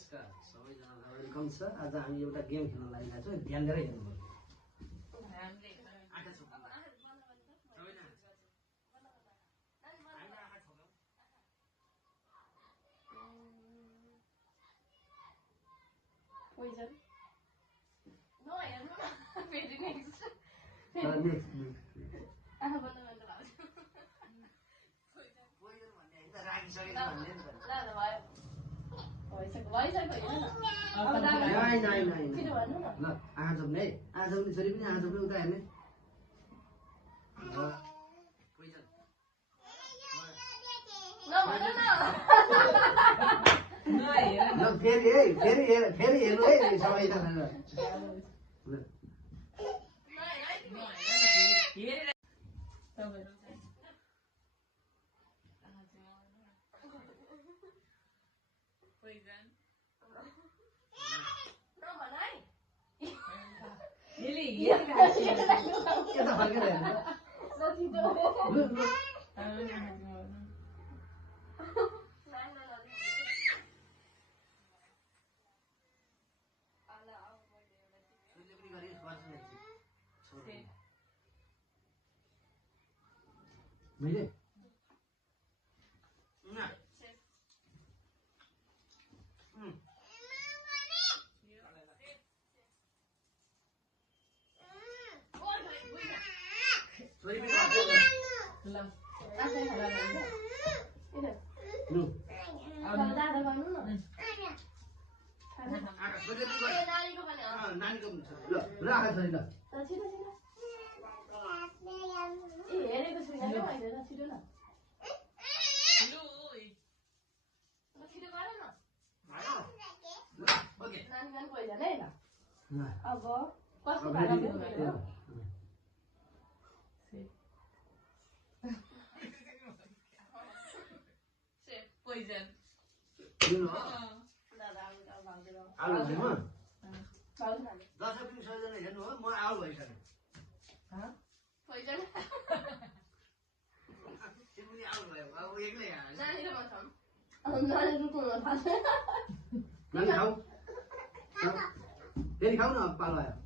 नमस्कार सबैजनालाई वेलकम छ। आज हामी एउटा गेम खेल्न लागिरहेको छौँ, ध्यान दिएर हेर्नुपर्छ। Poison. No, I am not. Very next. Next ल आँखा झप्ने है, आँखा झप्ने छोरी पनि आँखा झप्ने, उता हेर्ने। ल फेरि है, फेरि हेर्नु है सबैजना। के त फर्केर हेर्नु मैले नानीको ल आँखा छोरी ल हेरेको छुइनँ क्या मैले ल छिटो न छिटो गर न नानी पैसा है ल अब कस्तो खाना poison. आलु भएमा दसैँ पनि सबैजना हेर्नु हो, म आउट भइसकेँ। Poison. तिमी आउट भयो, अब एक्लै नानी र म छौँ। नानी रुकुन थाल्छ। नानी खाऊ फेरि खाऊ न, पालो आयो।